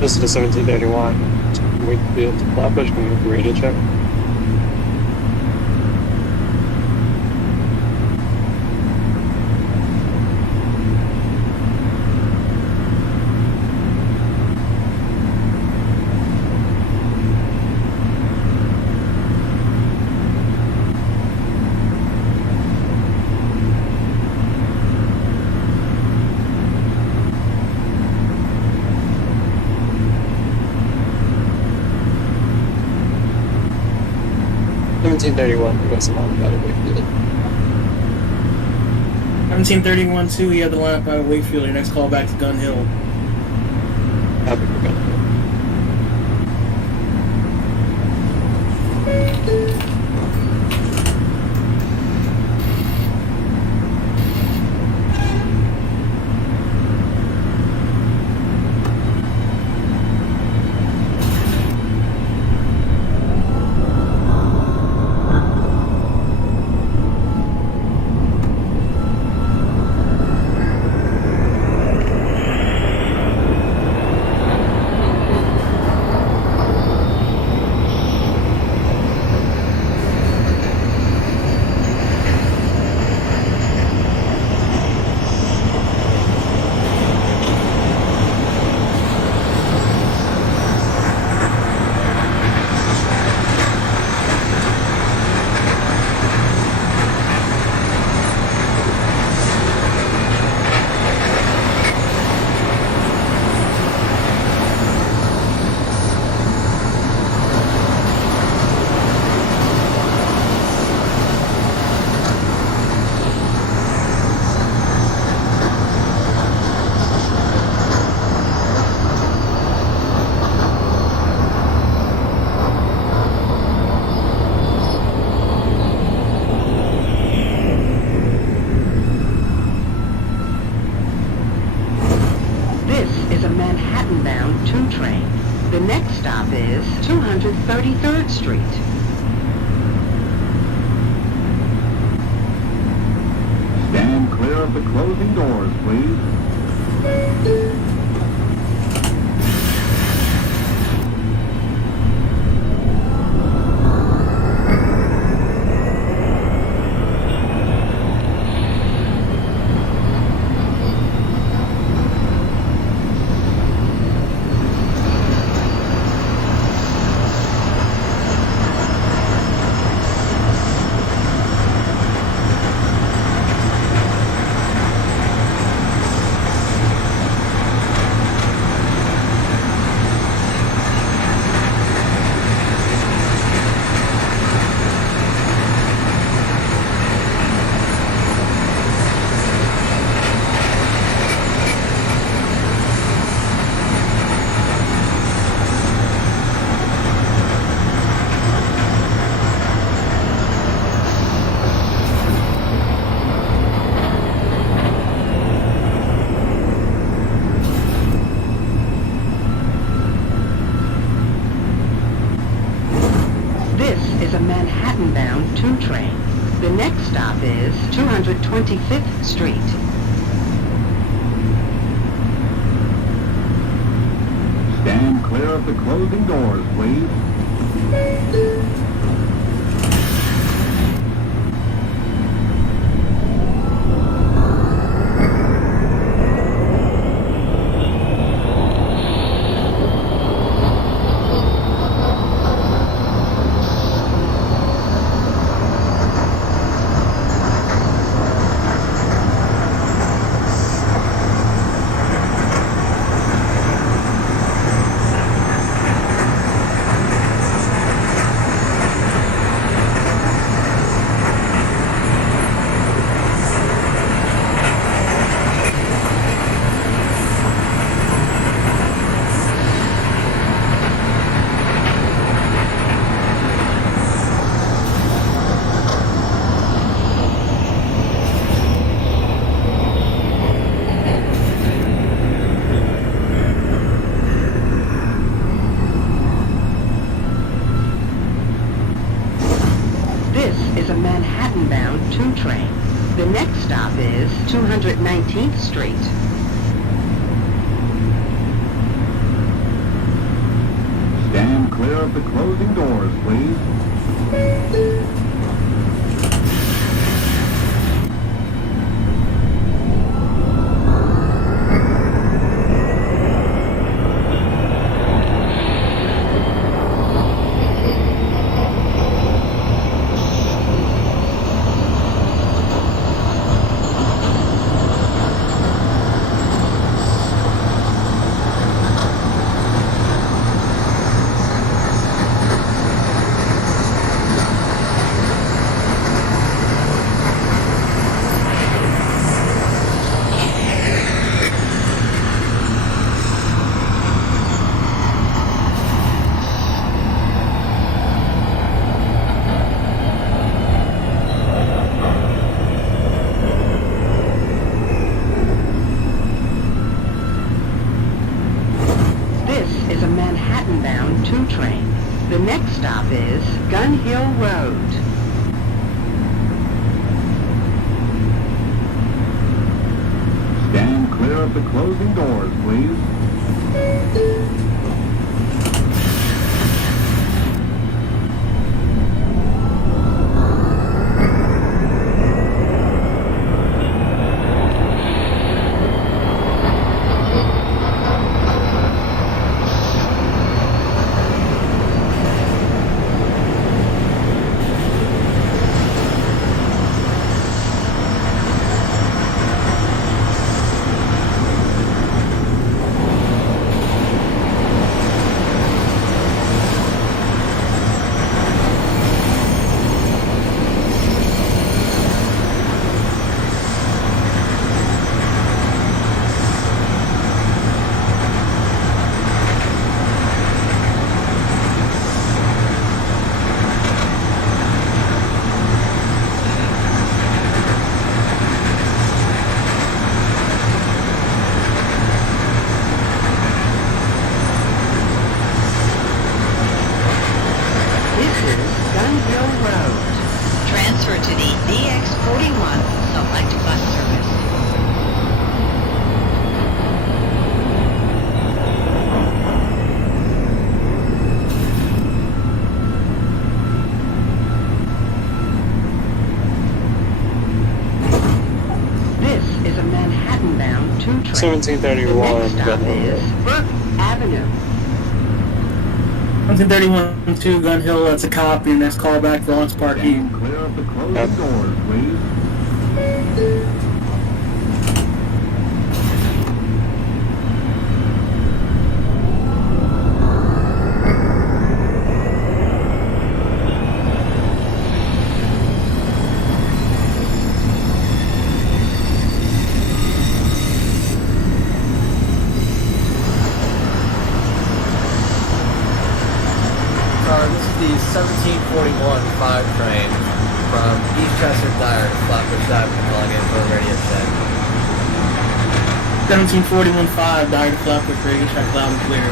This is the 1781. Wakefield to Flatbush, can we make a radio check? $17.31, request a line out of Wakefield. 17:31 you had the line up out of Wakefield. Your next call back to Gun Hill. Happy for Gun Hill. Manhattan-bound 2 train. The next stop is 233rd Street. Stand clear of the closing doors, please. Manhattan-bound 2 train. The next stop is 225th Street. Stand clear of the closing doors, please. Manhattan-bound 2 train. The next stop is 219th Street. clear of the closing doors, please. Manhattan-bound 2 train. The next stop is Gun Hill Road. Stand clear of the closing doors, please. Transfer to the DX41 Select Bus Service. This is a Manhattan-bound 2 train. 1731 The next stop Gun Hill is Brook Avenue. 1731-2 Gun Hill, that's a copy. Next call back to Lawrence Park East. Stand clear of the closing doors, please. This is the 1741-5 train from East Chester Dyer to Flatbush Avenue, calling in for a radio check. 1741-5 Dyer to Flatbush, radio check loud and clear.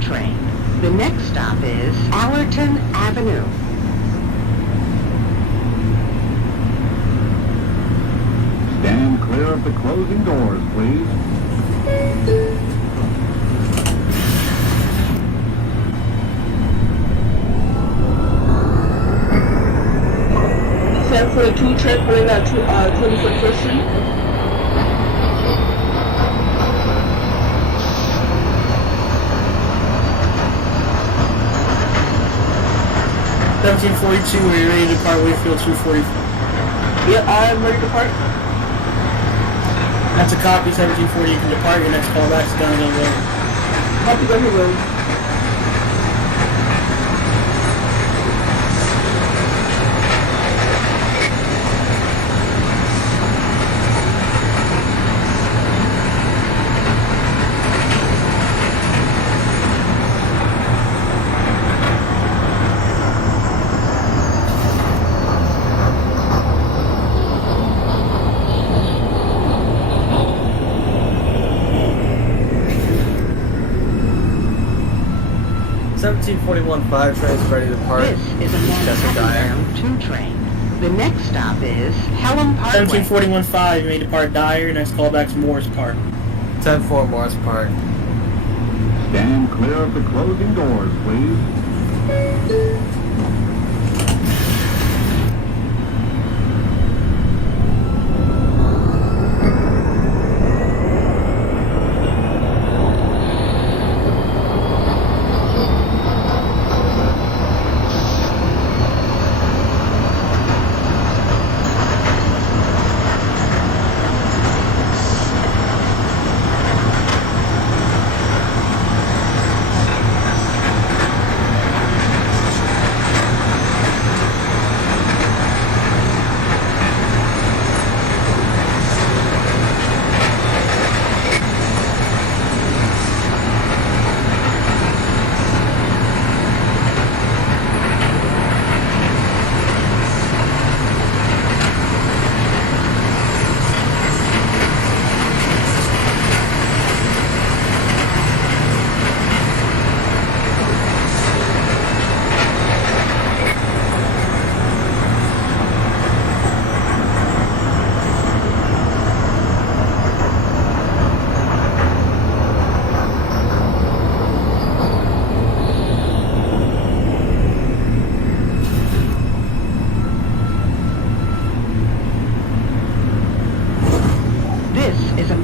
Train. The next stop is Allerton Avenue. Stand clear of the closing doors, please. Stand for the 2 train pulling at 21st Street. 1742, are you ready to depart Wakefield 240? Yep, I'm ready to depart. That's a copy, 1740, you can depart. Your next call back is Gun Hill Road. Copy, Gun Hill Road. 1741 5 train's ready to depart. This is a Chester Dyer. Manhattan-bound 2 train. The next stop is Pelham Parkway. 1741-5, you may depart Dyer. Next callback's Morris Park. 10-4 Morris Park. Stand clear of the closing doors, please.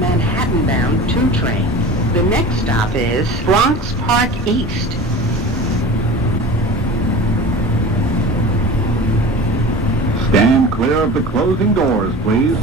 Manhattan-bound 2 train. The next stop is Bronx Park East. Stand clear of the closing doors, please.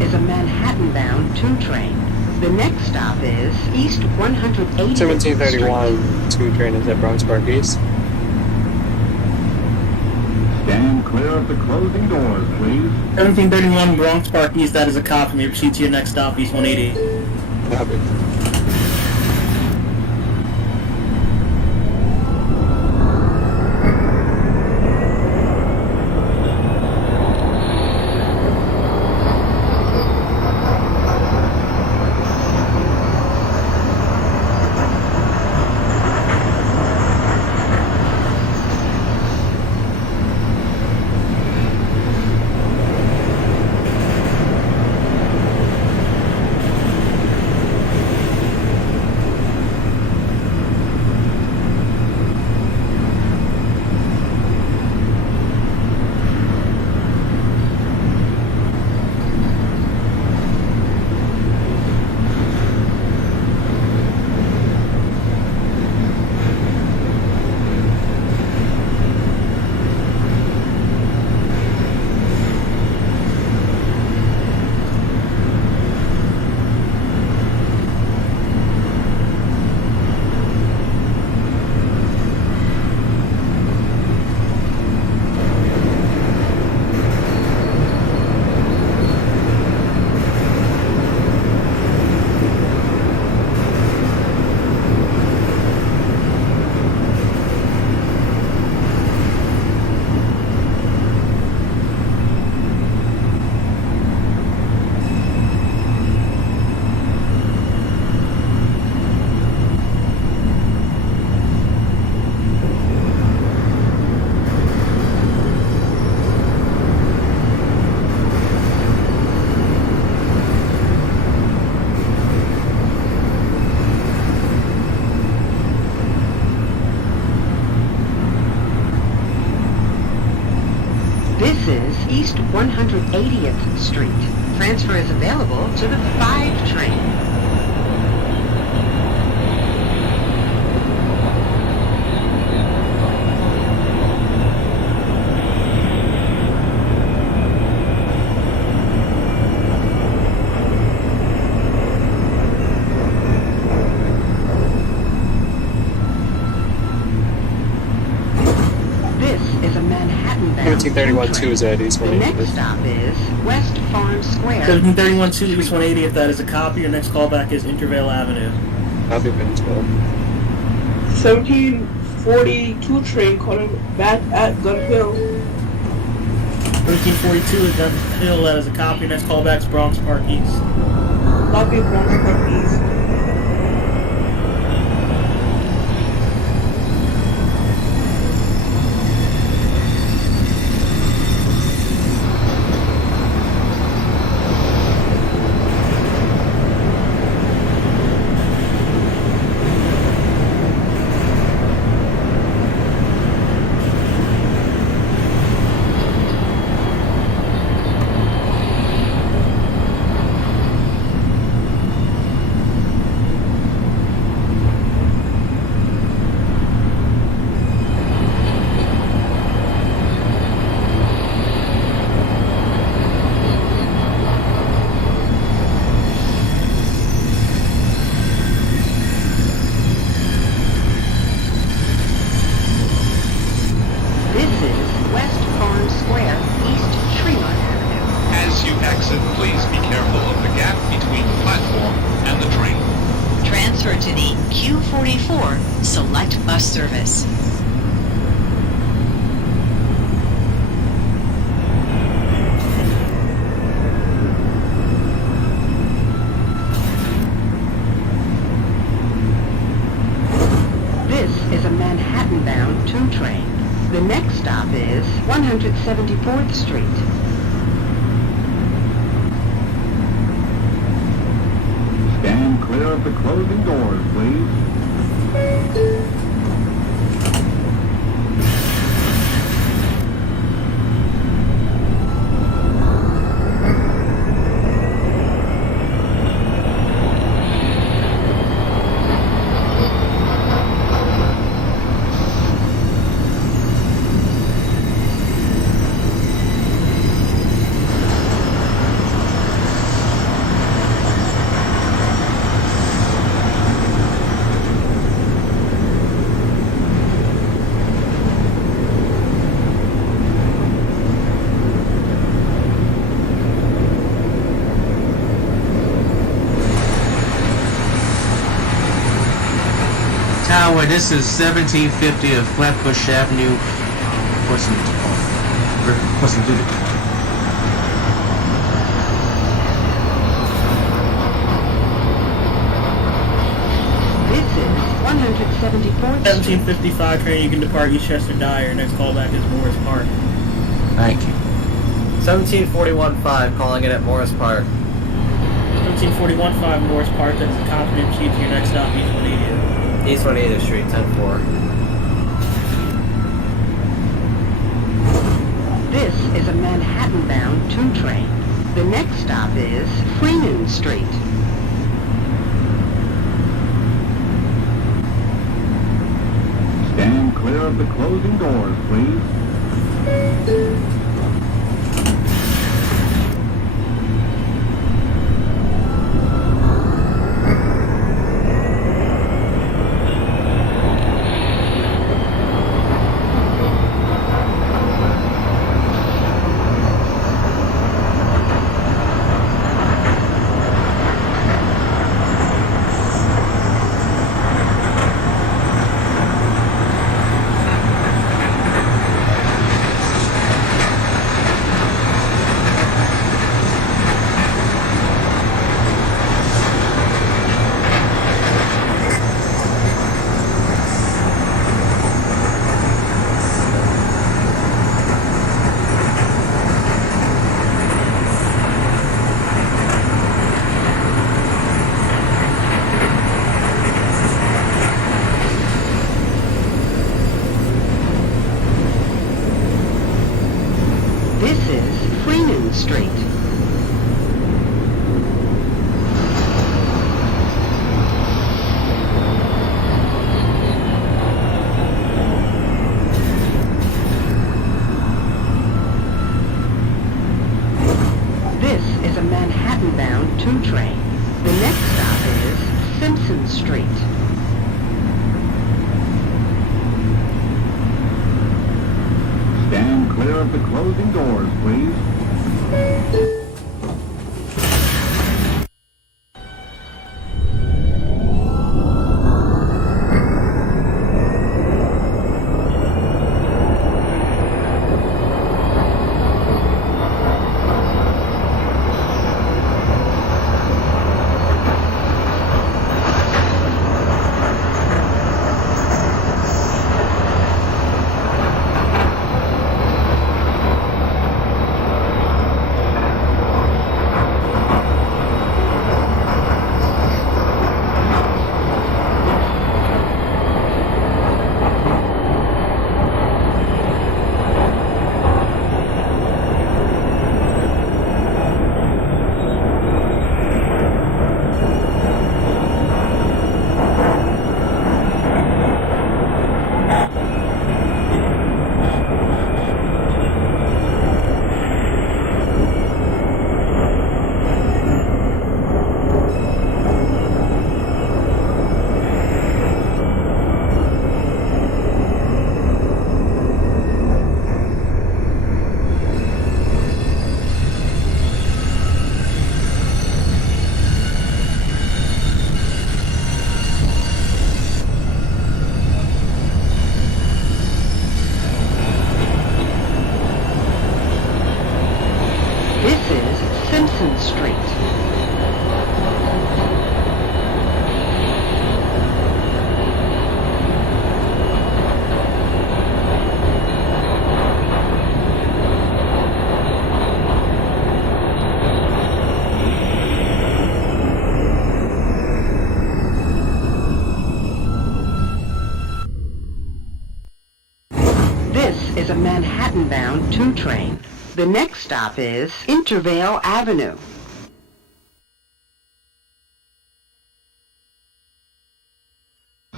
Is a Manhattan-bound 2 train. The next stop is East 180th 1731 2 train is at Bronx Park East. Stand clear of the closing doors, please. 1731 Bronx Park East, that is a cop. You may proceed to your next stop, East 180. Copy. East 180th Street. Transfer is available to the 5 train. This is a Manhattan-bound 1731-2 is at East The next 180th. stop is West Farm Square. 1731 2 East 180, if that is a copy. Your next callback is Intervale Avenue. Copy Pennsville. 1742 train calling back at Gun Hill. 1342 is Gun Hill, that is a copy. Your next callback is Bronx Park East. Copy Bronx Park East. This is West Farm Square, East Tremont Avenue. As you exit, please be careful of the gap between the platform and the train. Transfer to the Q44 Select Bus Service. This is a Manhattan-bound 2 train. The next stop is 174th Street. Stand clear of the closing doors, please. Tower, this is 1750 of Flatbush Avenue. What's the This is 174th Street. 1755 train, you can depart Eastchester Dyer. Your next callback is Morris Park. Thank you. 1741-5 calling it at Morris Park. 1741 5 Morris Park, that is a copy. And proceed to your next stop, East 180th. East 180th Street, 10-4. This is a Manhattan-bound 2 train. The next stop is Freeman Street. Stand clear of the closing doors, please. Simpson Street. This is a Manhattan-bound 2 train. The next stop is Simpson Street. Stand clear of the closing doors, please. This is Simpson Street. This is a Manhattan-bound 2 train. The next stop is Intervale Avenue.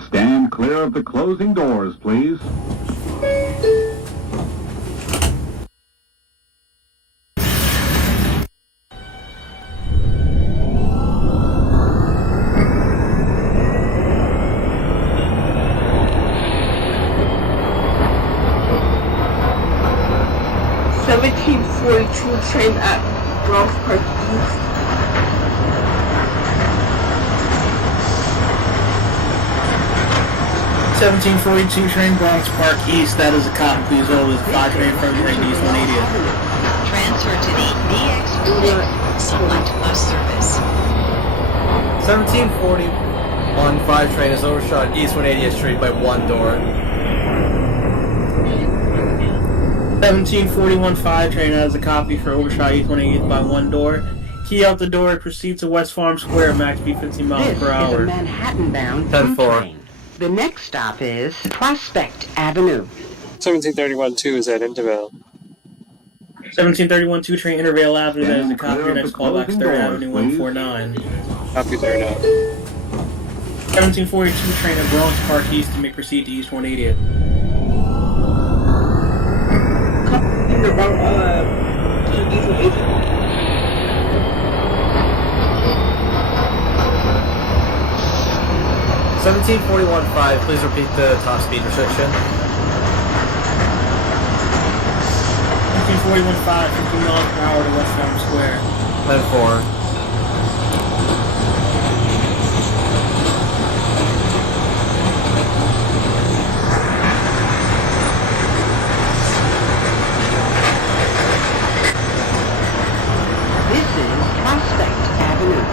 Stand clear of the closing doors, please. 1742 train at Bronx Park East. (1742) train Bronx Park East. That is a copy, please hold. Is 5 train from train East 180th. Transfer to the DX Select Bus Service. 1741 5 train is overshot East 180th Street by 1 door. 1741 5 train has a copy for overshot East 180th by 1 door. Key out the door, proceed to West Farm Square, max speed 15 miles This per is a hour. Manhattan-bound 2 10-4. train. The next stop is Prospect Avenue. 1731 2 is at Intervale. 1731 2 train Intervale Avenue. That is a copy. Your Clear next the callback is closing 3rd doors, Avenue please. 149. Copy 3rd out. 1742 train at Bronx Park East to make proceed to East 180th. In the wrong, to East 180th. 1741 5, please repeat the top speed restriction. 1741 5, 15 miles per hour to West Farm Square. 10-4. This is Prospect Avenue.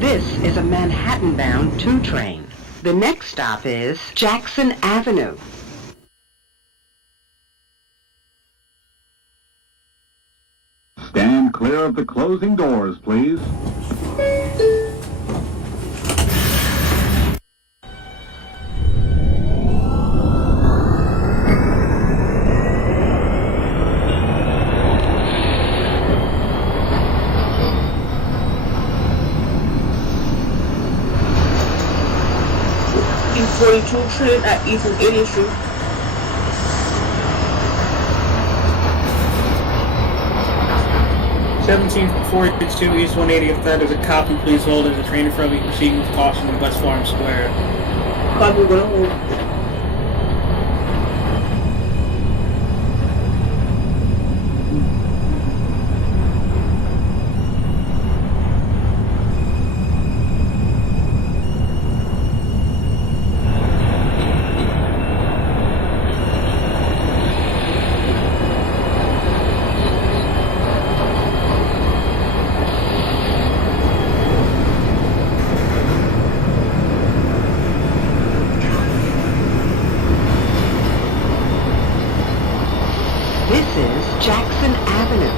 This is a Manhattan-bound 2 train. The next stop is Jackson Avenue. Stand clear of the closing doors, please. E42 train at East and 80th Street. (1742) East 180th. That is a copy. Please hold as a train in front of you proceeding with caution in West Farm Square. Copy, gonna hold. This is Jackson Avenue.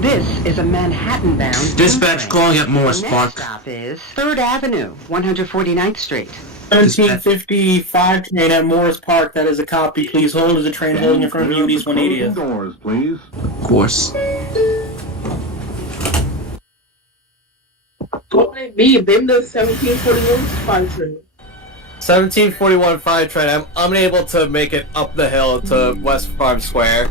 This is a Manhattan-bound Dispatch train. calling at Morris The Park. next stop is 3rd Avenue, 149th Street. 1755 train at Morris Park. That is a copy. Please hold as a train holding in front of you East Clear of the 180th. closing doors, please. Of course. B, then the 1741 5 train. 1741 5 train. I'm unable to make it up the hill to West Farm Square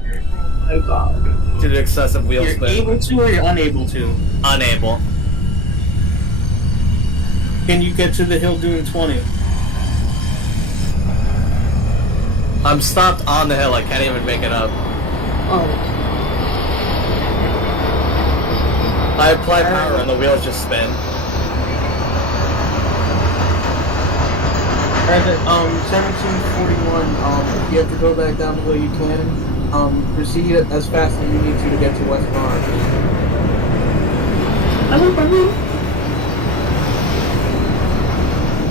Oh my god. due to excessive wheel You're spin. able to or you're unable to? Unable. Can you get to the hill doing 20? I'm stopped on the hill. I can't even make it up. Oh. I apply power and the wheels just spin. Alright, 1741, if you have to go back down the hill, you can. Proceed as fast as you need to get to West Farm.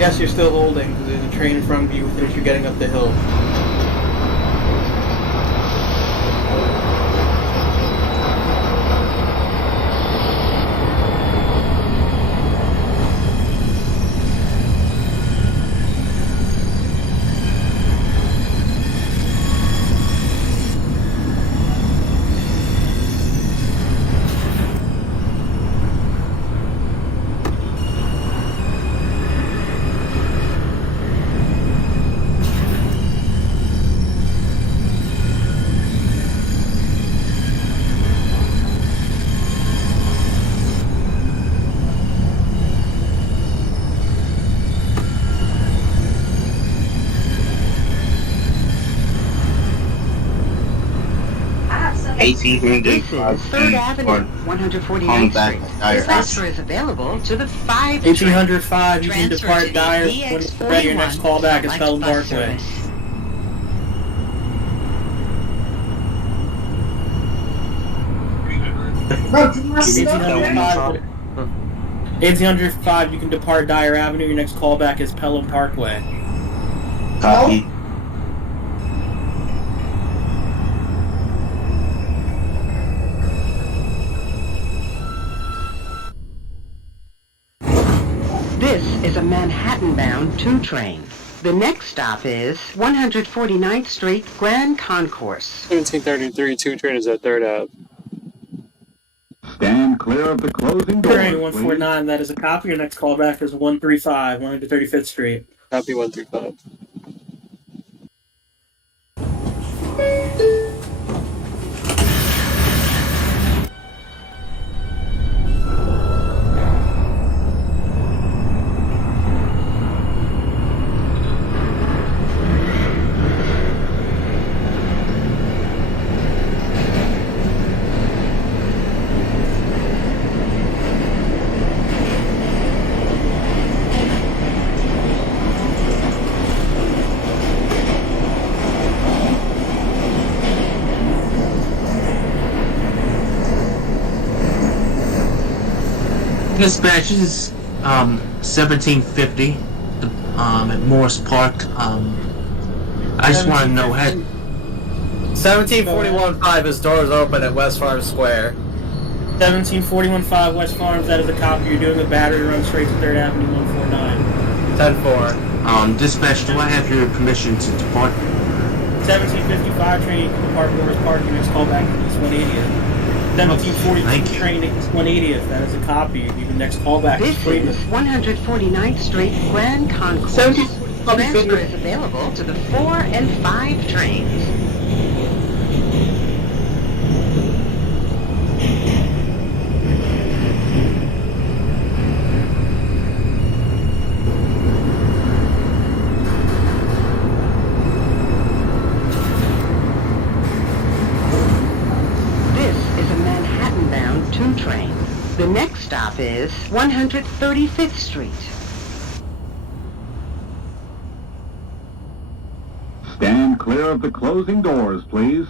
Yes, you're still holding, because there's a train in front of you as you're getting up the hill. This is 3rd Avenue, 149th Street. This transfer is available to the 5 train. 1805, you can Transfer depart to the Dyer when you're ready. Your next call back is Select Pelham bus Parkway. service. Bro, do you want to sit up there? 1805, you can depart Dyer Avenue. Your next call back is Pelham Parkway. Copy. This is a Manhattan-bound 2 train. The next stop is 149th Street, Grand Concourse. 1733 2 train is at 3rd Ave. Stand clear of the closing doors, Train please. 149, that is a copy. Your next call back is 135, 135th Street. Copy 135. Dispatch, this is 1750 at Morris Park. I just want to know how. 1741.5 is doors open at West Farm Square. 1741.5 West Farms, that is a copy. You're doing a battery run straight to 3rd Avenue 149. 10-4. Dispatch, do I have your permission to depart? 1755 train to Park Morris Park, your next call back to East 180th. 1742 train to East 180th, that is a copy. Your next call back This is Freeman. is 149th Street Grand Concourse. 1740 Transfer is available to the 4 and 5 trains. Train. The next stop is 135th Street. Stand clear of the closing doors, please.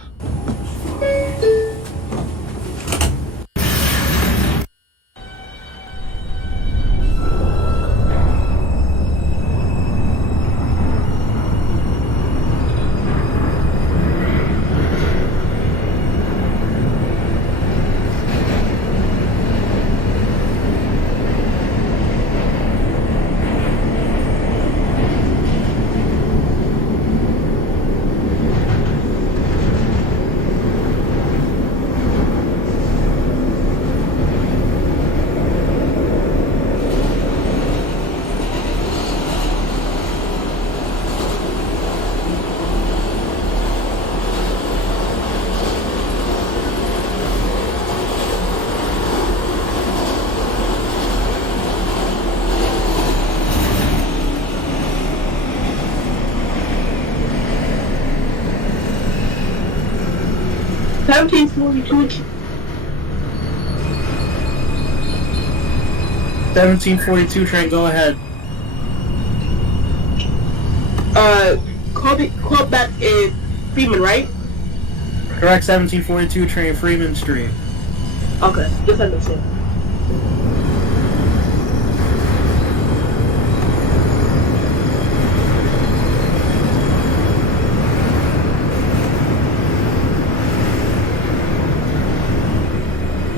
$17.42 train, go ahead. Call back in Freeman, right? Correct, 1742 train, Freeman Street. Okay, just understand.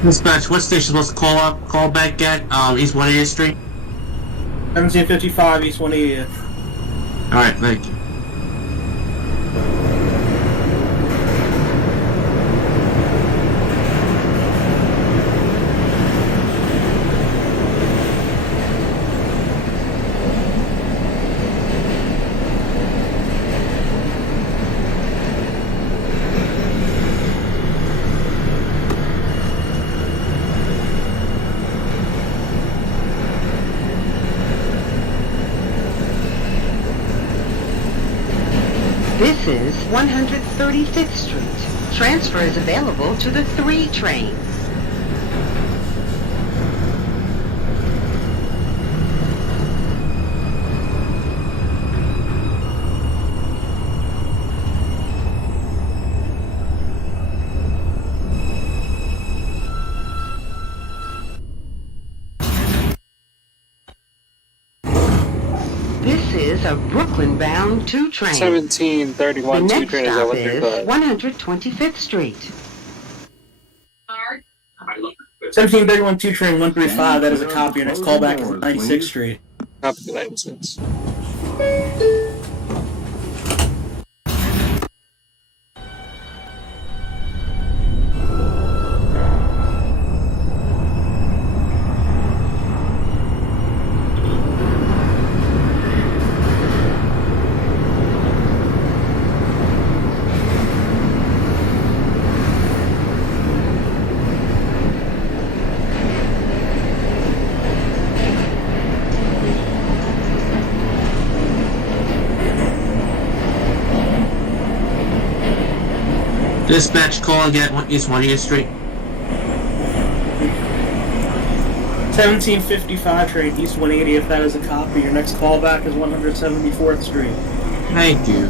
Dispatch, what station supposed to call back at East 180th Street? 1755 East 180th. Alright, thank you. This is 135th Street. Transfer is available to the 3 train. This is a Brooklyn-bound 2 train. 1731 The 2 next train is that stop what they're is called? 125th Street. 1731 2 train 135, that is a copy. Your next call back is 96th Street. Copy 96. Dispatch, calling at East 180th Street. 1755 train East 180th, that is a copy. Your next call back is 174th Street. Thank you.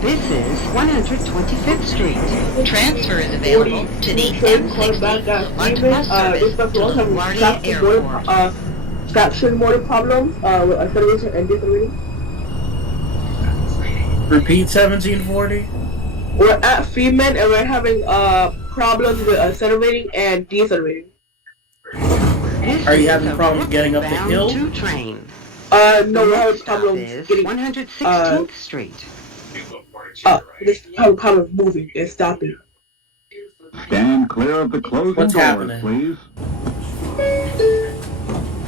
This is 125th Street. Transfer is available to the M60 lunch bus service to LaGuardia Airport. traction motor problems with acceleration and decelerating. Repeat 1740. We're at Freeman and we're having problems with accelerating and decelerating. Are you having problems getting up the hill? Two train. No, we're having problems getting 116th Street. this problem moving and stopping. Stand clear of the closing What's doors, happening? please.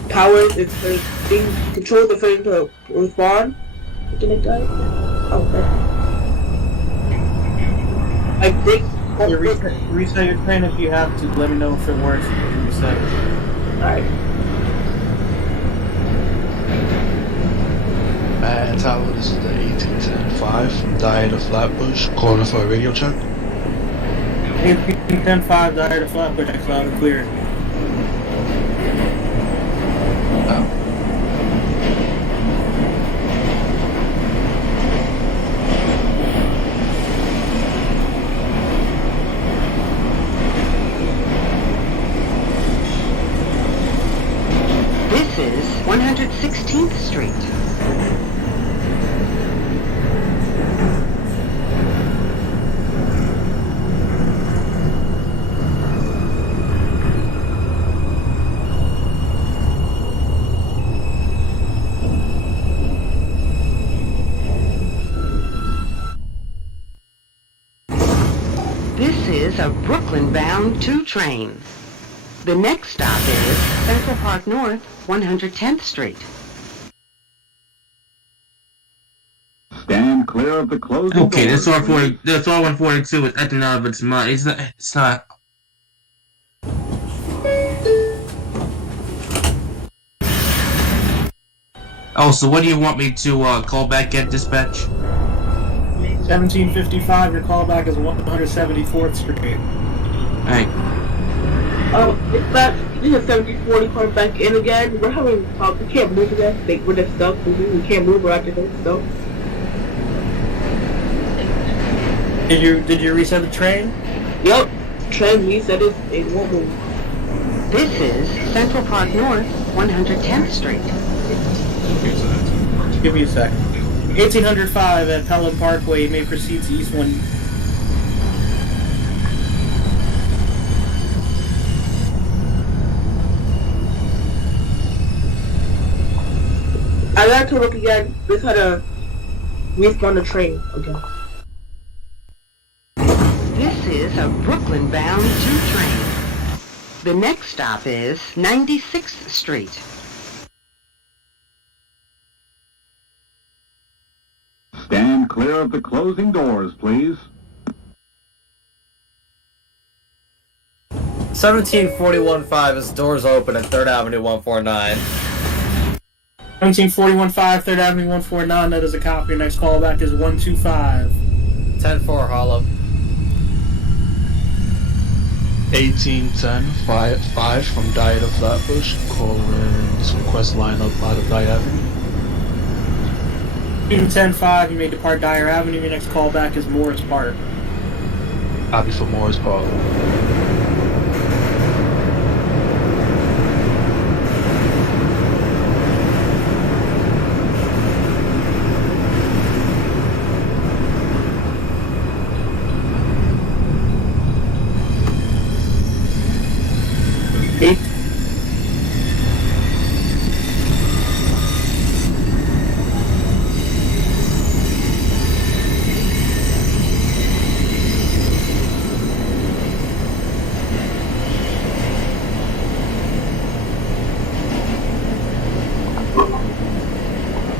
Power is being controlled the frame to respond. Can it die? Okay. I think. You reset your train if you have to. Let me know if it works. You can reset it. Alright. Tower, this is the 1810-5 from Diet of Flatbush, calling for a radio check. 1810-5, Dire to Flatbush, that's loud and clear. This is 116th Street. This is a Brooklyn-bound 2 train. The next stop is Central Park North, 110th Street. Stand clear of the closing Okay, doors. that's R142 is acting out of its mind. It's not. Oh, so what do you want me to call back at dispatch? 1755, your callback is 174th Street. Alright. It's back. This is 7040 coming back in again. We're having problems. We can't move again. We're just stuck. We can't move. We're actually stuck. Did you reset the train? Yup. Train reset it. It won't move. This is Central Park North, 110th Street. Give me a sec. 1805 at Pelham Parkway, you may proceed to East 1. I like to look again. This had a respawn the train again. This is a Brooklyn-bound 2 train. The next stop is 96th Street. Stand clear of the closing doors, please. 1741-5 is doors open at 3rd Avenue 149. 1741-5, 3rd Avenue 149, that is a copy. Your next callback is 125. 10-4 Harlem. 1810-5 from Diet of Flatbush, calling to request lineup out of Diet Avenue. 1810-5, you may depart Dyer Avenue. Your next callback is Morris Park. Copy for Morris Park.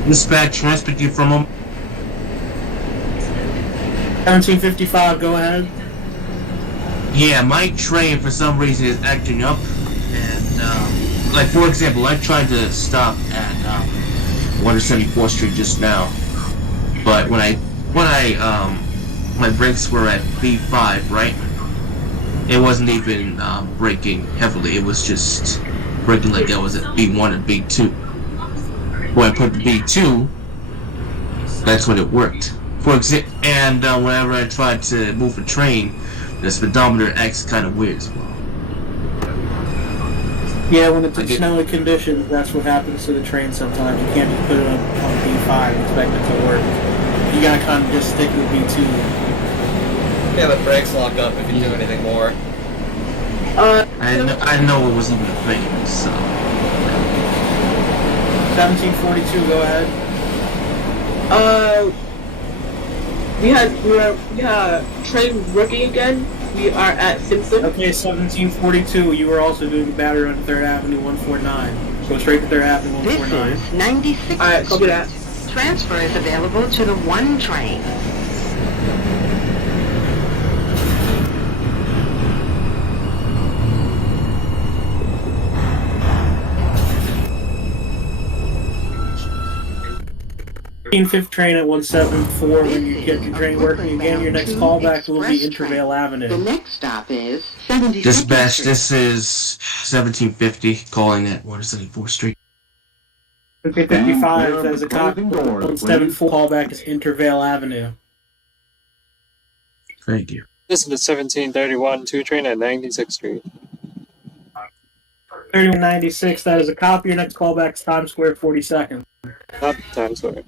Dispatch, transfer you from him. 1755, go ahead. Yeah, my train for some reason is acting up, and like for example, I tried to stop at 174th Street just now, but when I my brakes were at B5, right? It wasn't even braking heavily. It was just braking like I was at B1 and B2. When I put the B2, that's when it worked. For example, and whenever I tried to move a train, the speedometer acts kind of weird as well. Yeah, when it's in snowy conditions, that's what happens to the train sometimes. You can't just put it on B5 and expect it to work. You gotta kind of just stick with B2. Yeah, the brakes lock up if you do anything more. I didn't know it was even a thing, so... 1742, go ahead. We had train working again. We are at Simpson. Okay, 1742, you were also doing a battery on 3rd Avenue 149. Go straight to 3rd Avenue 149. This is 96th Alright, copy that. Transfer is available to the 1 train. Fifth train at 174. When you get your train working again, your next callback will be Intervale Avenue. The next stop is 72nd Dispatch, Street. this is 1750, calling at 174th Street. 55 as a copy. 174 callback is Intervale Avenue. Thank you. This is the 1731 2 train at 96th Street. 3196, that is a copy. Your next callback is Times Square 42nd. Not Times Square.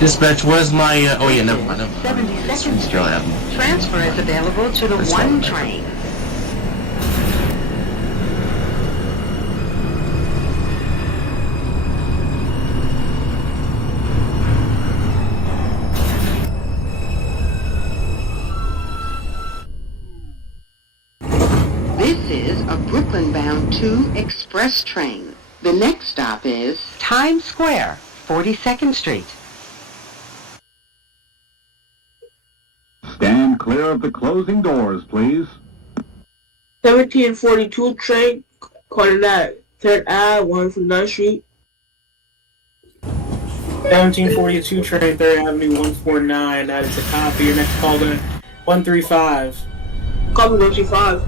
Dispatch, where's my, oh yeah, never mind. 72nd Street. Transfer is available to the 1 train. This is a Brooklyn-bound 2 express train. The next stop is Times Square, 42nd Street. Stand clear of the closing doors, please. 1742 train, calling at 3rd Ave, 149th Street. 1742 train, 3rd Avenue 149. That is a copy. Your next callback 135. Copy 135.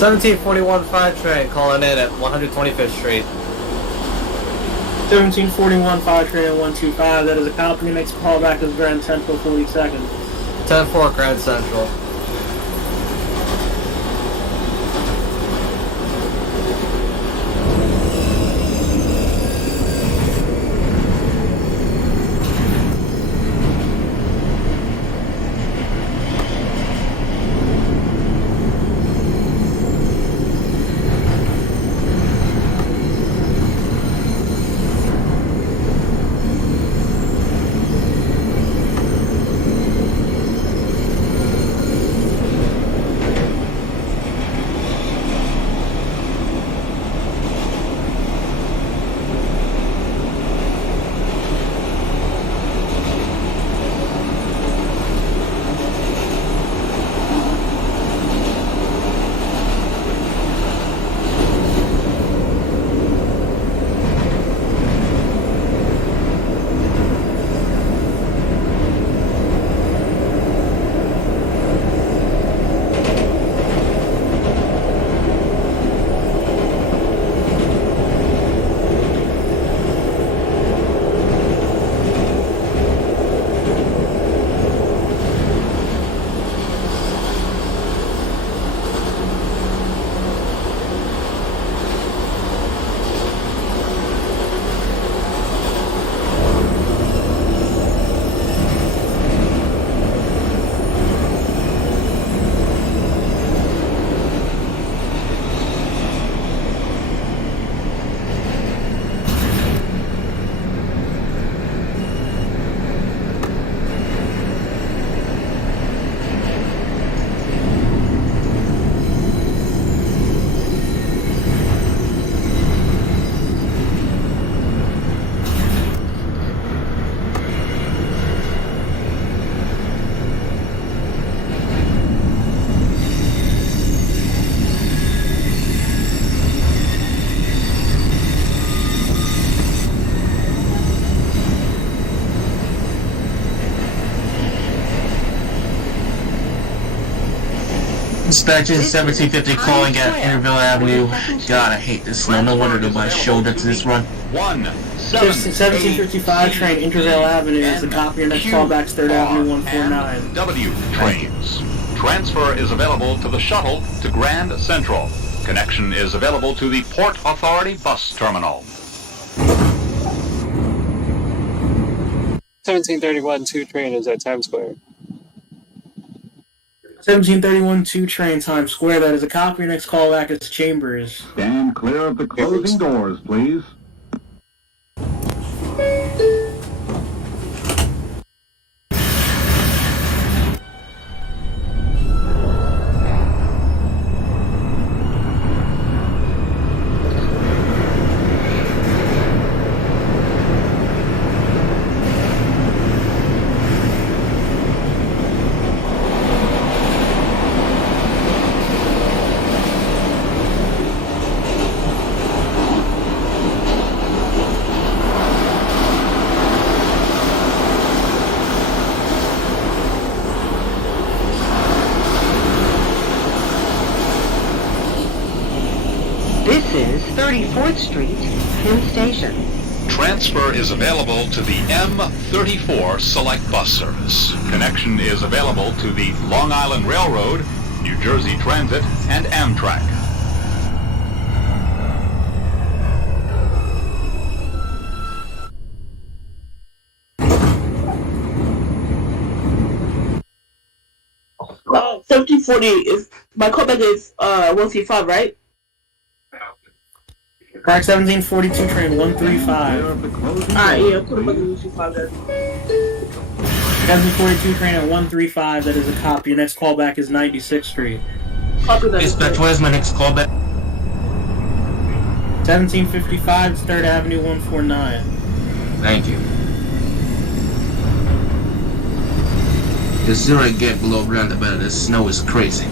1741 5 train calling in at 125th Street. 1741 5 train at 125. That is a copy. Next callback is Grand Central 42nd. 10-4 Grand Central. Dispatching 1750 calling at Interville Avenue. God, I hate this snow. No wonder nobody showed up to this run. 1755 train Intervale Avenue is the copy. Your next callback's 3rd Avenue 149. W trains. Transfer is available to the shuttle to Grand Central. Connection is available to the Port Authority bus terminal. 1731 2 train is at Times Square. 1731 2 train Times Square. That is a copy. Your next callback is Chambers. Stand clear of the closing doors, please. This is 34th Street, Penn Station. Transfer is available to the M34 Select Bus Service. Connection is available to the Long Island Railroad, New Jersey Transit, and Amtrak. Well, 1740 is my callback is 135, right? Correct. 1742 train 135. Alright, yeah, put him on 135 then. 1742 train at 135. That is a copy. Your next callback is 96th Street. Copy that. Dispatch, where's my next callback? 1755 is 3rd Avenue 149. Thank you. The sooner I get below ground, the better. The snow is crazy.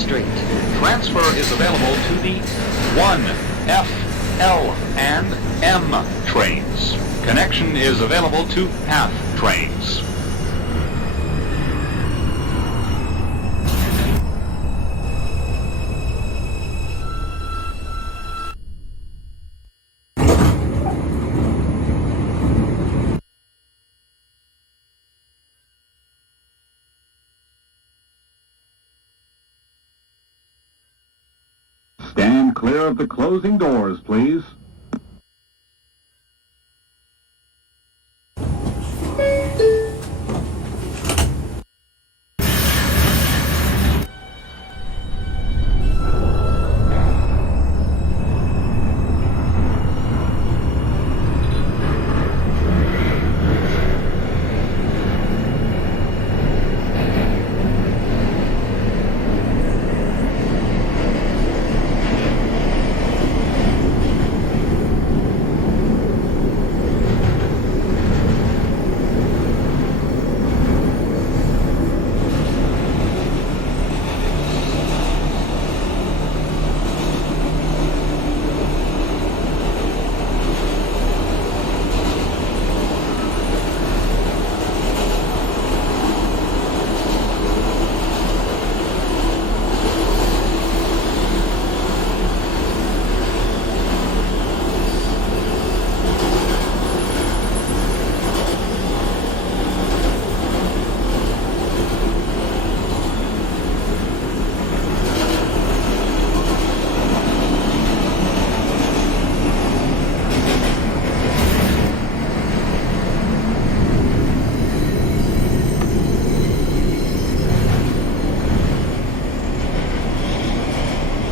Street. Transfer is available to the 1, F, L, and M trains. Connection is available to PATH trains. Stand clear of the closing doors, please.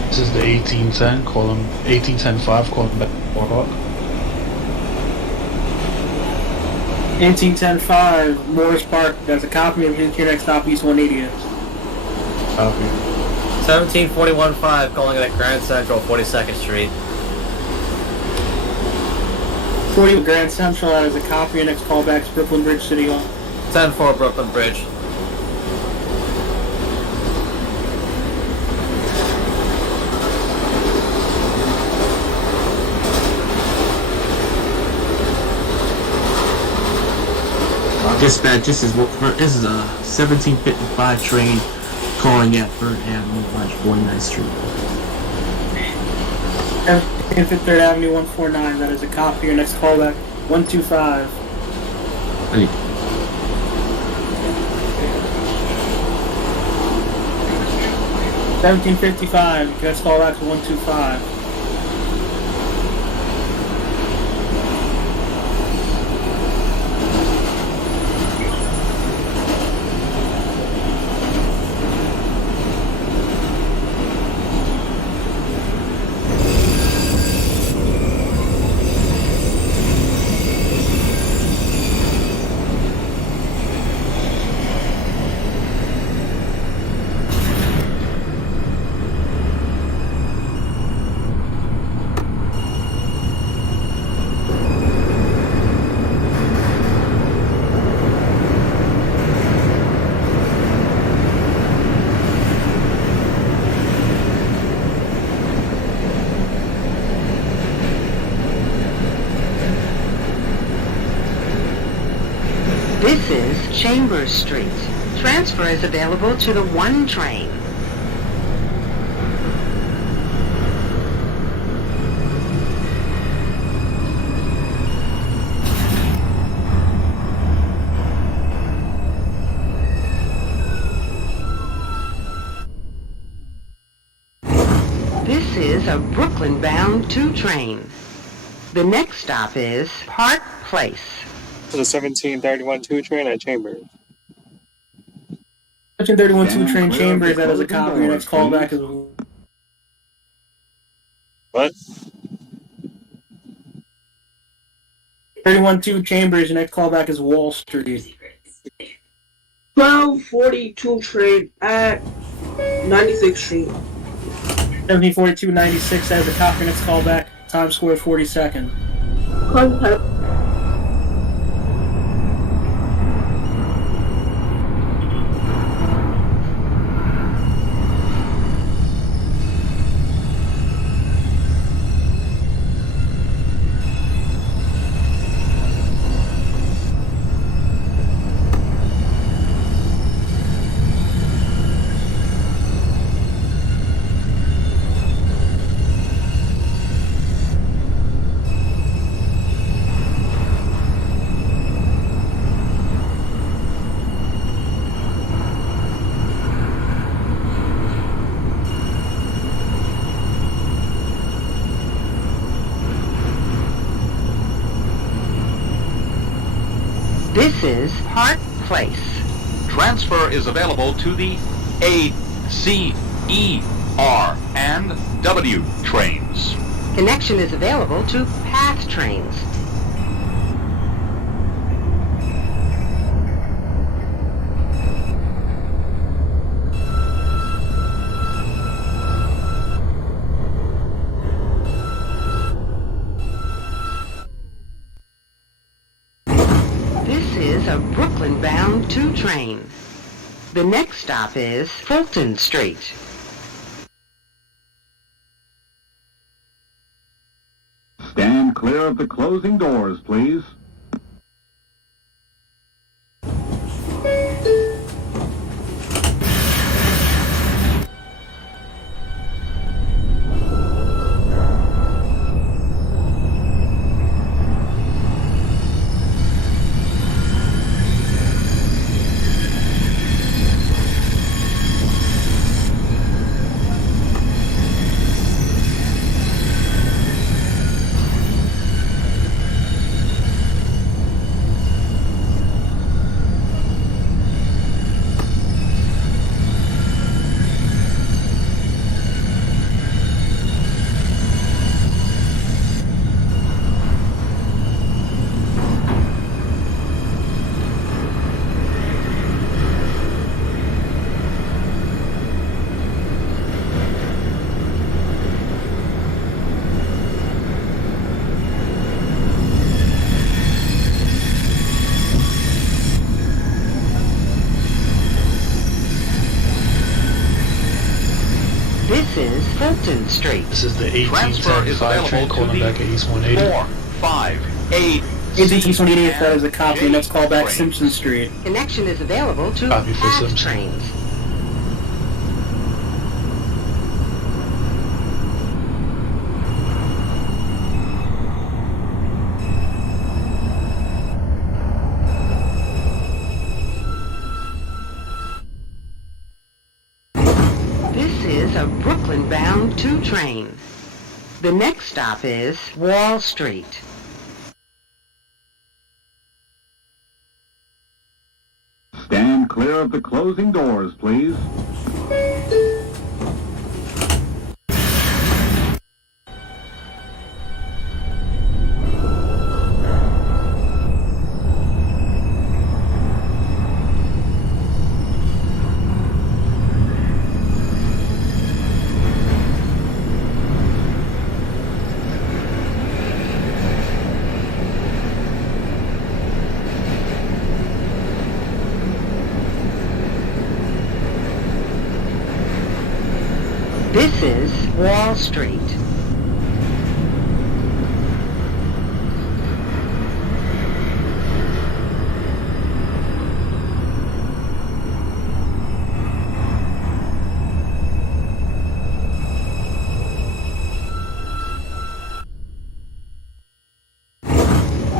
This is the 1810, calling 1810-5, calling back Warhawk. 1810-5, Morris Park. That's a copy of your next stop, East 180th. Copy. 1741-5, calling it at Grand Central, 42nd Street. 40 Grand Central, that is a copy of your next callbacks, Brooklyn Bridge City Hall. 10-4, Brooklyn Bridge. Dispatch, this is a 1755 train calling at Burnt Avenue, 49th Street. 53rd Avenue 149, that is a copy of your next callback, 125. Thank you. 1755, next callback to 125. This is Chambers Street. Transfer is available to the 1 train. This is a Brooklyn-bound 2 train. The next stop is Park Place. For the 1731-2 train at Chambers. 1731-2 train Chambers, that is a copy of your next callback is... What? 31-2 Chambers, your next callback is Wall Street. 1242 train at 96th Street. 1742-96, that is a copy of your next callback, Times Square 42nd. Contact. This is Park Place. Transfer is available to the A, C, E, R, and W trains. Connection is available to PATH trains. This is a Brooklyn-bound 2 train. The next stop is Fulton Street. Stand clear of the closing doors, please. This is Fulton Street. This is the Transfer is 1810 train available to calling the back at East 180. 4, 5, 8, East 180th, that is a copy. J Next call back trains. Simpson Street. Connection is available to Copy for PATH Simpson. trains. This is a Brooklyn-bound 2 train. The next stop is Wall Street. Stand clear of the closing doors, please. This is Wall Street.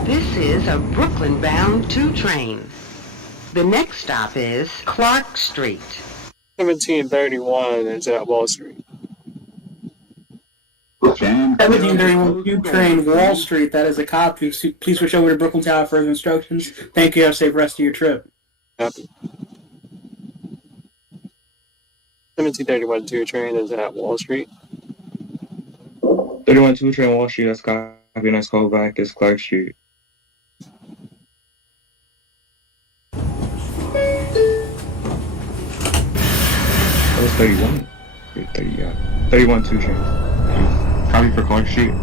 This is a Brooklyn-bound 2 train. The next stop is Clark Street. 1731 is at Wall Street. Stand clear of the 1731 closing Tube doors, train, Wall please. Street, that is a copy. Please switch over to Brooklyn Tower for further instructions. Thank you. Have a safe rest of your trip. Copy. 1731 2 train is at Wall Street. 31-2 train Wall Street, that's copy. Next call back is Clark Street. That was 31. 30, yeah. 31-2 train. Copy for Clark Street.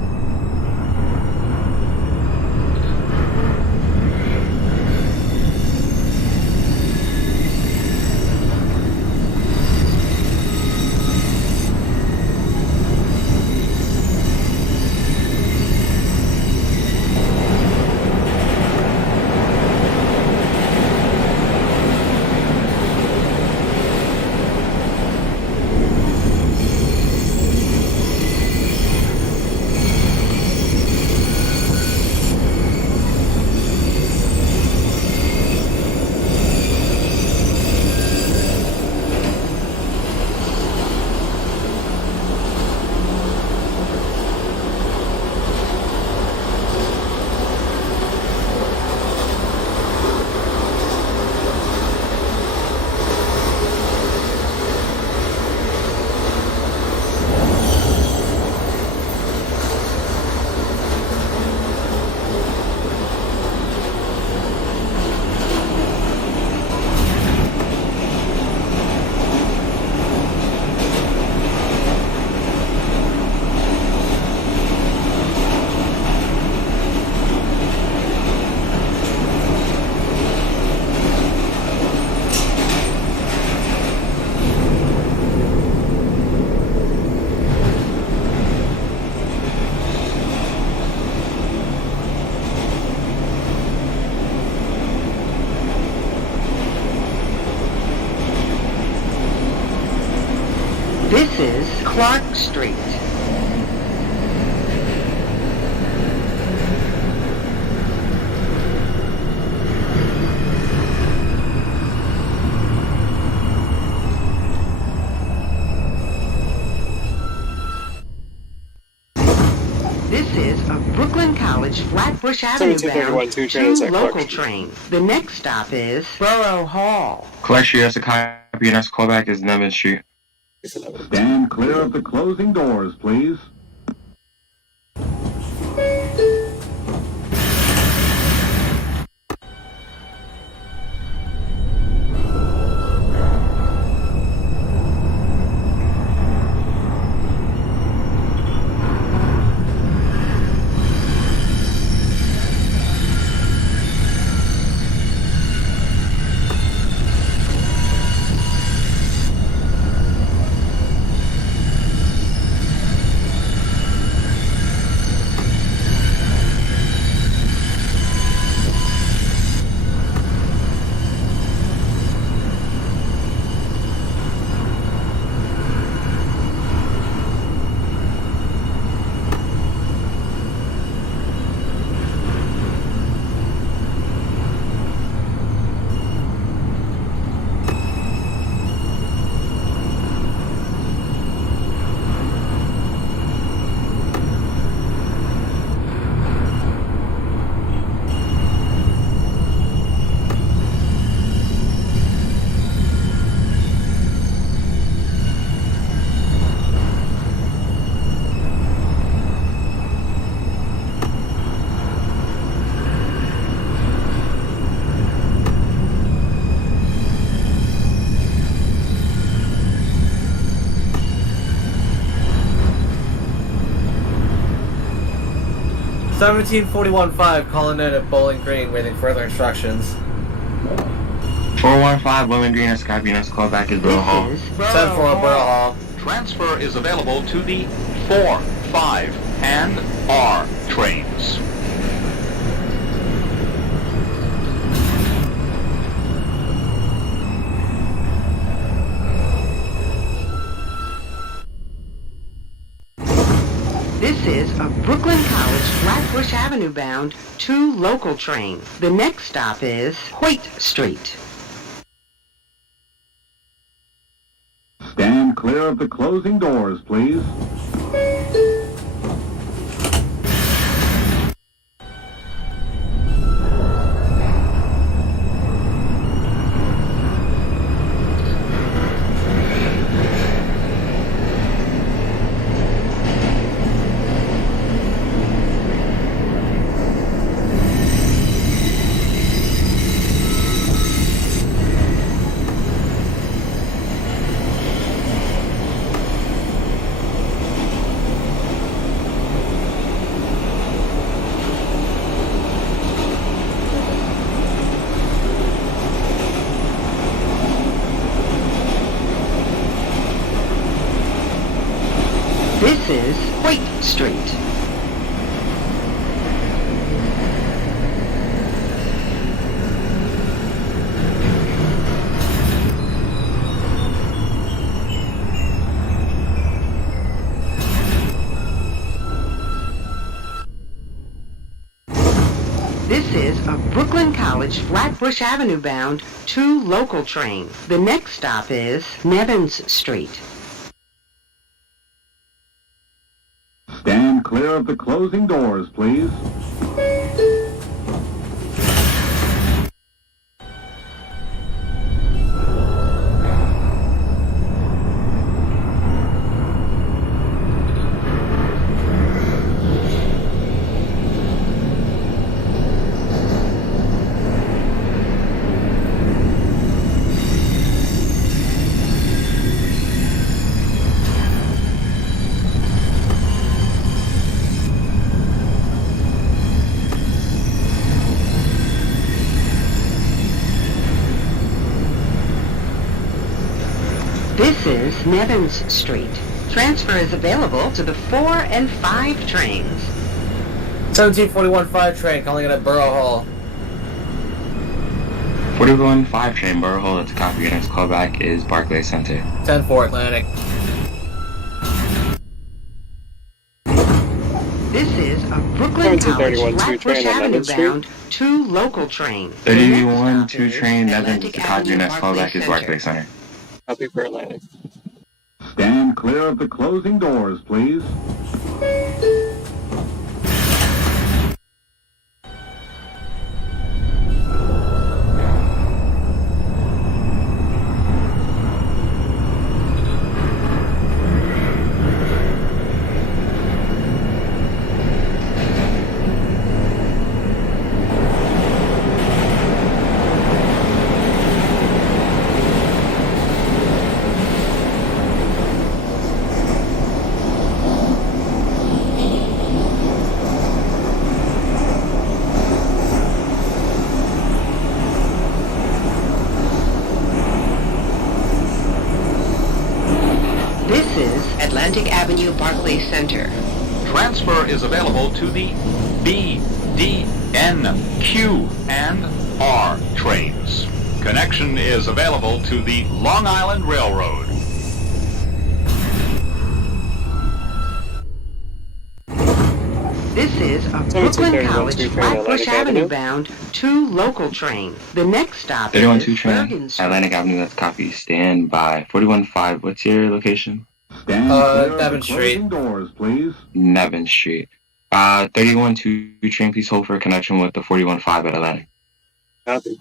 Clark Street. This is a Brooklyn College Flatbush Avenue 1731 bound 2 train is 2 at Clark local Street. train. The next stop is Borough Hall. Collection, yes, a copy. Your next callback is 11th Street. Stand clear of the closing doors, please. $17.41.5 calling in at Bowling Green, waiting further instructions. 415 Bowling Green, that's copy. Your next callback is Borough Hall. 10-4 Borough Hall. Transfer is available to the 4, 5, and R trains. This is a Brooklyn College Flatbush Avenue bound 2 local train. The next stop is Hoyt Street. Stand clear of the closing doors, please. This is Hoyt Street. This is a Brooklyn College Flatbush Avenue bound 2 local train. The next stop is Nevins Street. Stand clear of the closing doors, please. This is Nevins Street. Transfer is available to the 4 and 5 trains. 1741-5 train calling in at Borough Hall. 41-5 train, Borough Hall, that's a copy. Your next callback is Barclays Center. 10-4 Atlantic. This is a Brooklyn College 1731 2 Flatbush train on Avenue 9th Street. bound 2 local train. 31 2 train, Nevins Atlantic to copy. Your Avenue, next callback is Barclays Center. Copy for Atlantic. Stand clear of the closing doors, please. This is Atlantic Avenue, Barclays Center. Transfer is available to the B, D, N, Q, and R trains. Connection is available to the Long Island Railroad. This is a Brooklyn College Flatbush Avenue bound 2 local train. The next stop 31 is 2 train, Bergen Street. Atlantic Avenue, that's copy. Stand by. 41 5, what's your location? Stand clear of Nevin the Street. closing doors, please. Nevin Street. 31 2 train, please hold for connection with the 41 5 at Atlantic. Copy.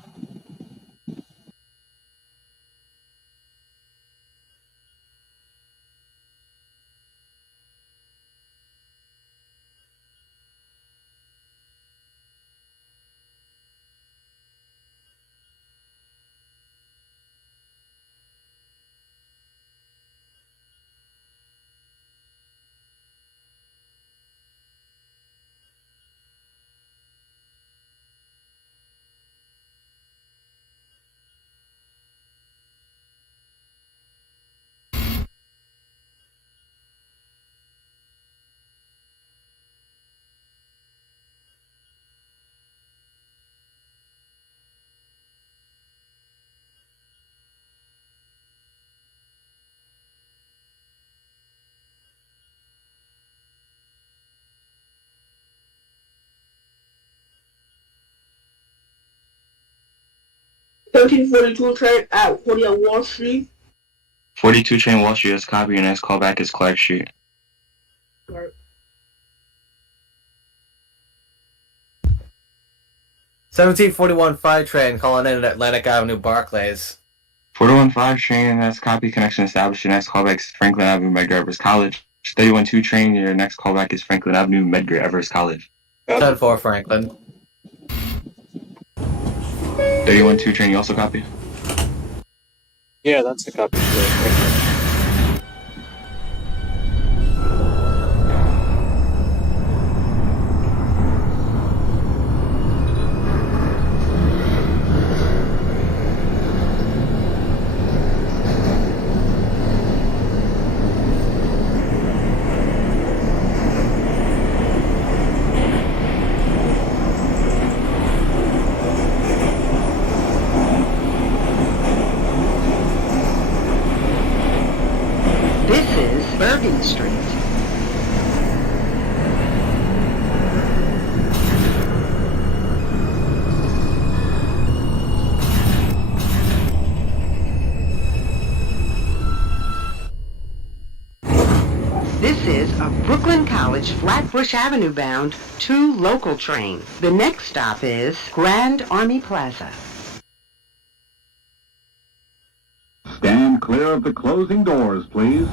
$13.42 train at 40 on Wall Street. 42 train, Wall Street, that's copy. Your next callback is Clark Street. Right. 1741 5 train calling in at Atlantic Avenue, Barclays. 41 5 train, that's copy. Connection established. Your next callback is Franklin Avenue, Medgar Evers College. 31 2 train, your next callback is Franklin Avenue, Medgar Evers College. 10-4 Franklin. 31 2 train, you also copy? Yeah, that's a copy for Atlantic. This is Bergen Street. This is a Brooklyn College Flatbush Avenue bound 2 local train. The next stop is Grand Army Plaza. Stand clear of the closing doors, please.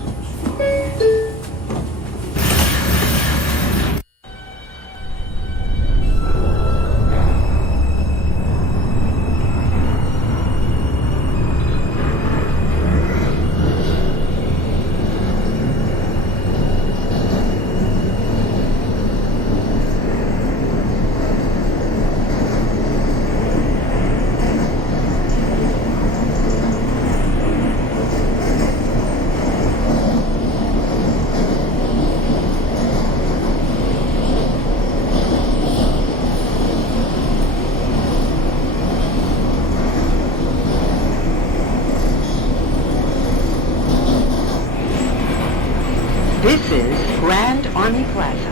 This is Grand Army Plaza.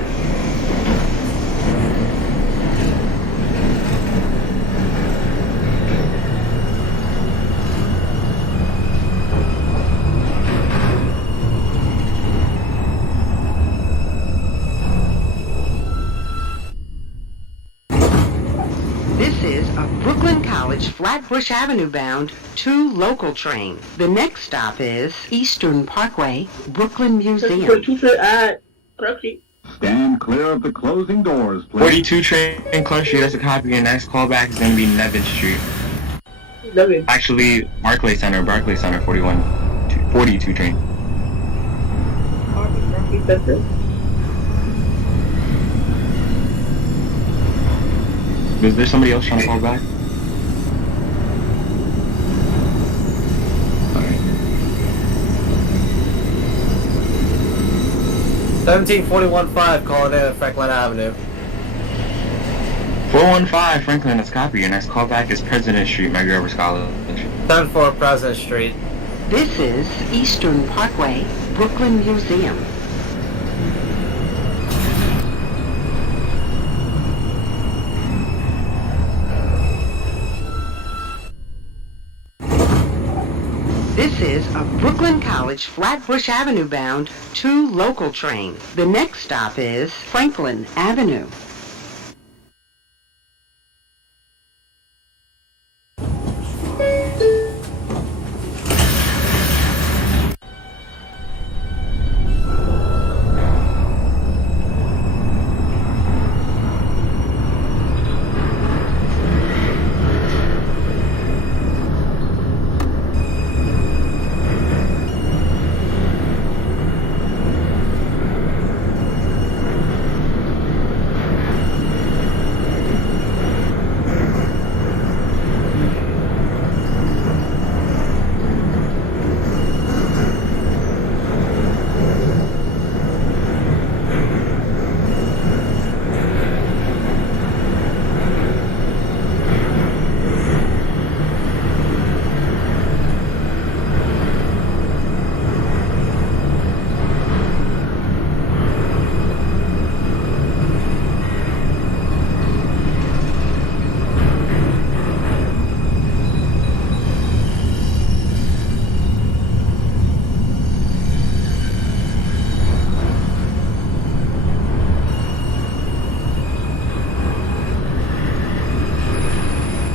Flatbush Avenue bound 2 local train. The next stop is Eastern Parkway, Brooklyn Museum. Stand clear of the closing doors, please. 42 train Clark Street, that's a copy. Your next callback is going to be Nevin Street. Actually, Barclays Center, 42 train. Is there somebody else trying to call back? Alright. 1741-5 calling in at Franklin Avenue. 415 Franklin, that's copy. Your next callback is President Street, Medgar Evers College. 10-4 President Street. This is Eastern Parkway, Brooklyn Museum. This is a Brooklyn College Flatbush Avenue bound 2 local train. The next stop is Franklin Avenue.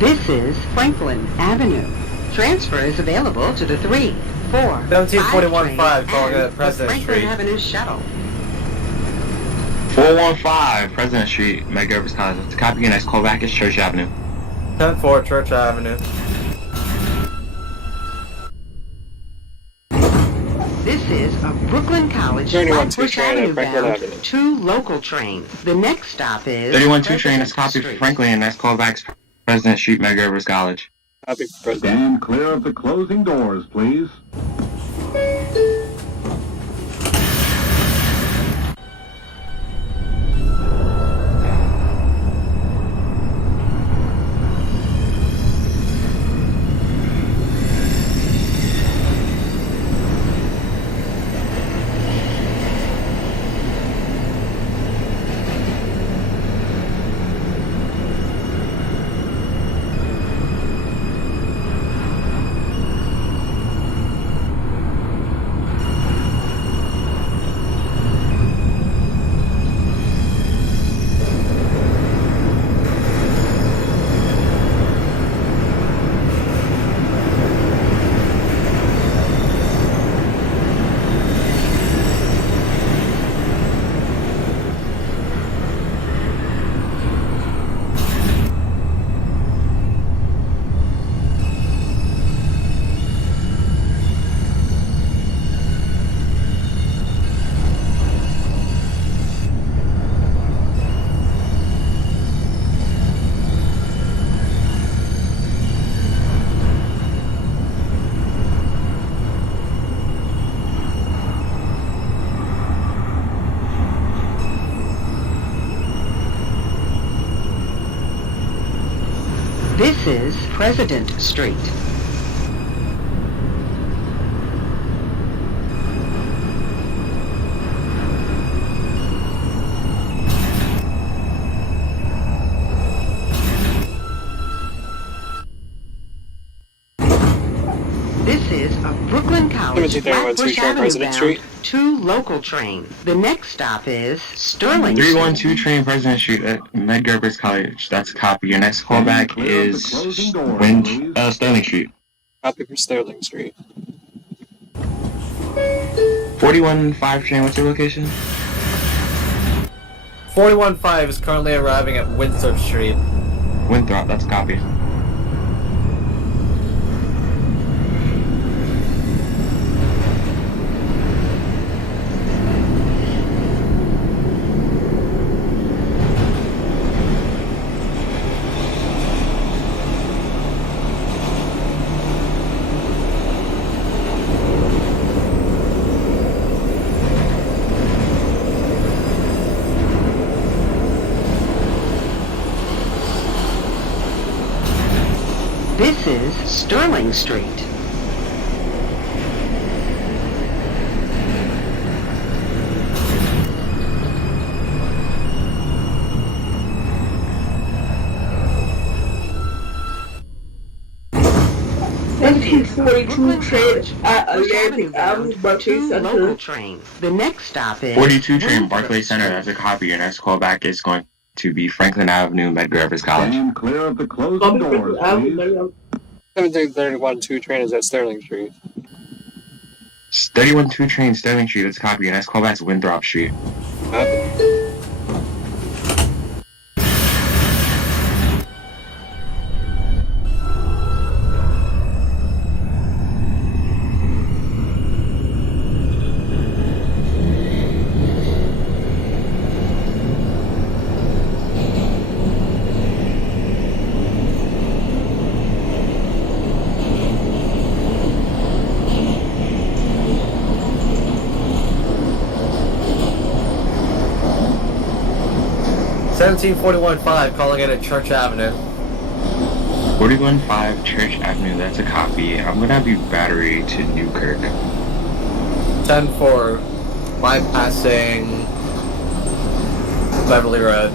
This is Franklin Avenue. Transfer is available to the 3, 4, 1741-5 calling in at President Franklin Street. Avenue shuttle. 415 President Street, Medgar Evers College. To copy, your next callback is Church Avenue. 10-4 Church Avenue. This is a Brooklyn College 31-2 Flatbush train at Avenue Franklin bound Avenue. 2 local train. The next stop is 31-2 train, that's copy for Street. Franklin. Your next callback is President Street, Medgar Evers College. Copy for President. Stand clear of the closing doors, please. This is President Street. This is a Brooklyn College 1731-2 Flatbush train, Avenue President bound Street. 2 local train. The next stop is Sterling 312 train President Street at Medgar Evers College. That's a copy. Your next callback is Sterling Street. Copy for Sterling Street. 415 train, what's your location? 415 is currently arriving at Winthrop Street. Winthrop, that's a copy. This is Sterling Street. Brooklyn train at Atlantic Avenue, Barclays Center. Local train. The next stop is 42 train Barclays Center, that's a copy. Your next callback is going to be Franklin Avenue, Medgar Evers College. Stand clear of the closing doors, please. 1731 train is at Sterling Street. 312 train Sterling Street, that's a copy. Your next callback is Winthrop Street. Copy. Seventeen 41-5, calling in at Church Avenue. 415 Church Avenue, that's a copy. I'm gonna have you battery to Newkirk. 10-4, bypassing Beverly Road.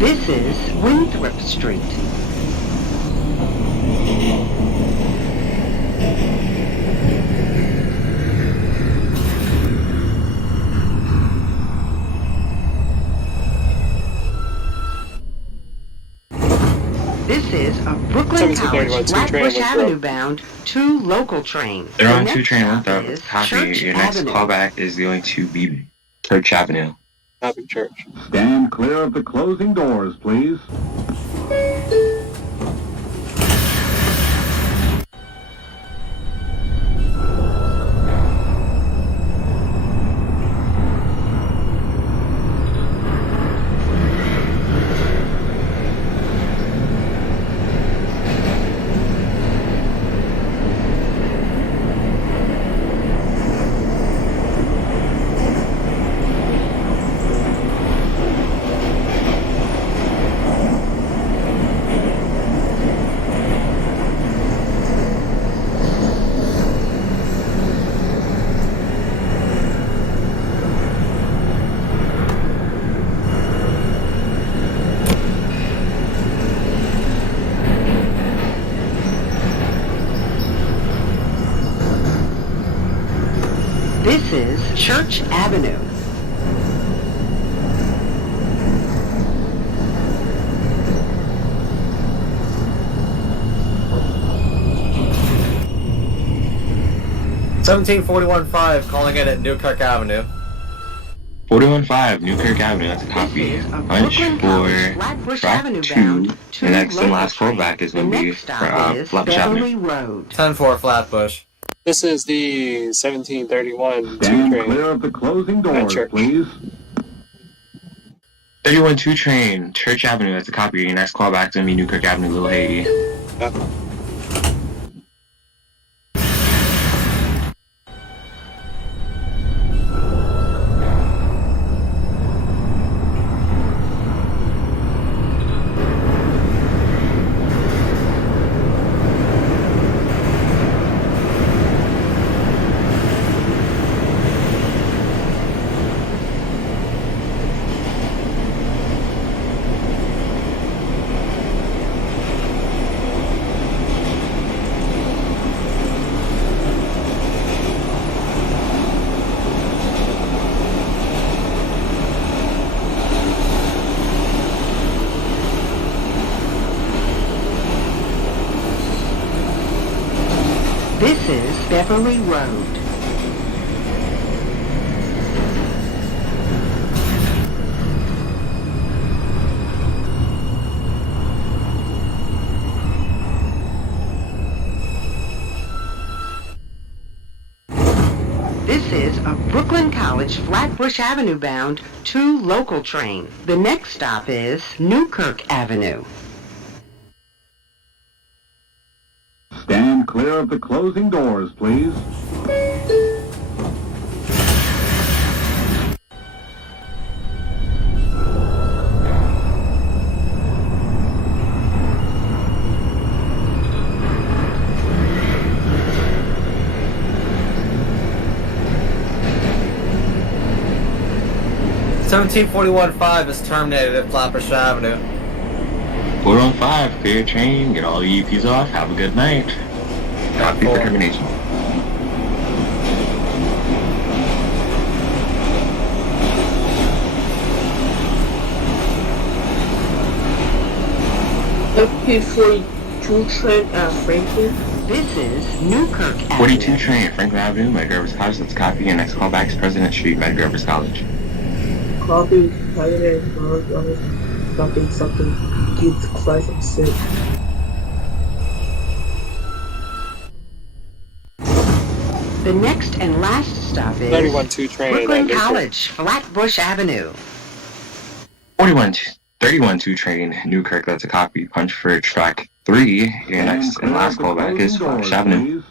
This is Winthrop Street. This is a Brooklyn College, Flatbush Avenue bound 2 local train. They're on The 2 next train stop Winthrop, is copy. Church Your next Avenue. callback is going to be Church Avenue. Copy, Church. Stand clear of the closing doors, please. This is Church Avenue. Seventeen 41-5, calling in at Newkirk Avenue. 415 Newkirk Avenue, that's a copy. Punch for Flatbush track Avenue 2. bound The next and local last train. callback is The going to be next stop is Flatbush Avenue. Beverly Road. 10-4 Flatbush. This is the 1731 Stand train. clear of the closing doors, Church. please. 312 train Church Avenue, that's a copy. Your next callback is going to be Newkirk Avenue, Little Haiti. Copy. Beverly Road. This is a Brooklyn College Flatbush Avenue bound 2 local train. The next stop is Newkirk Avenue. Stand clear of the closing doors, please. $17.41.5 is terminated at Flatbush Avenue. 415, clear your train, get all the EPs off, have a good night. Copy for termination. FP42 train at Franklin. This is Newkirk Avenue. 42 train at Franklin Avenue, Medgar College. Let's copy. Your next callback is President Street, Medgar College. Copy, President, something. Jesus Christ, I'm sick. The next and last stop is 91-2 train. Brooklyn College, Flatbush Avenue. 31-2 train, Newkirk. That's a copy. Punch for track 3. Your next and last callback is Flatbush Avenue.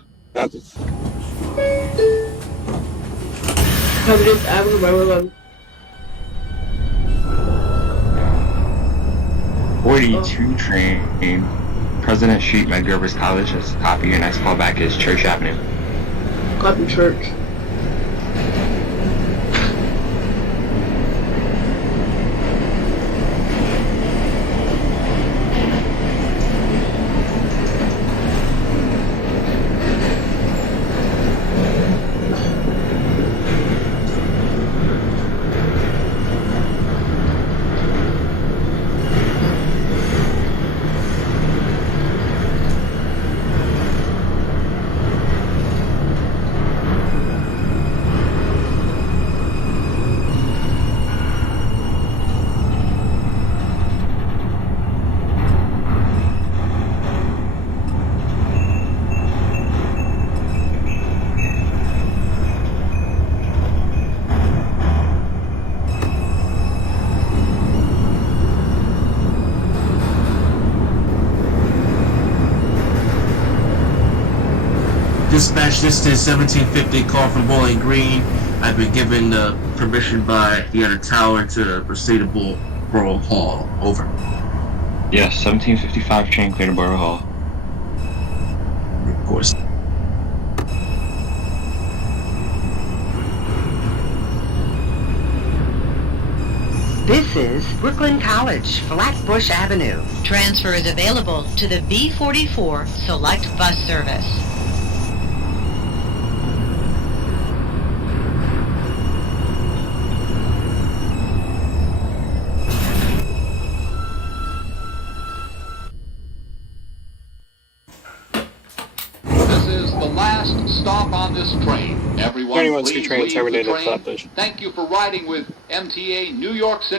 President Avenue, Maryland. 42 train, President Street, Medgar College. That's a copy. Your next callback is Church Avenue. Copy Church. Dispatch, this is 1750 call from Bowling Green. I've been given permission by the other tower to proceed to Borough Hall. Over. Yes, 1755 train clear to Borough Hall. Of course. This is Brooklyn College, Flatbush Avenue. Transfer is available to the B44 Select Bus Service. This is the last stop on this train. Everyone, 91-2 please train leave terminated the at train. Flatbush. Thank you for riding with MTA New York City.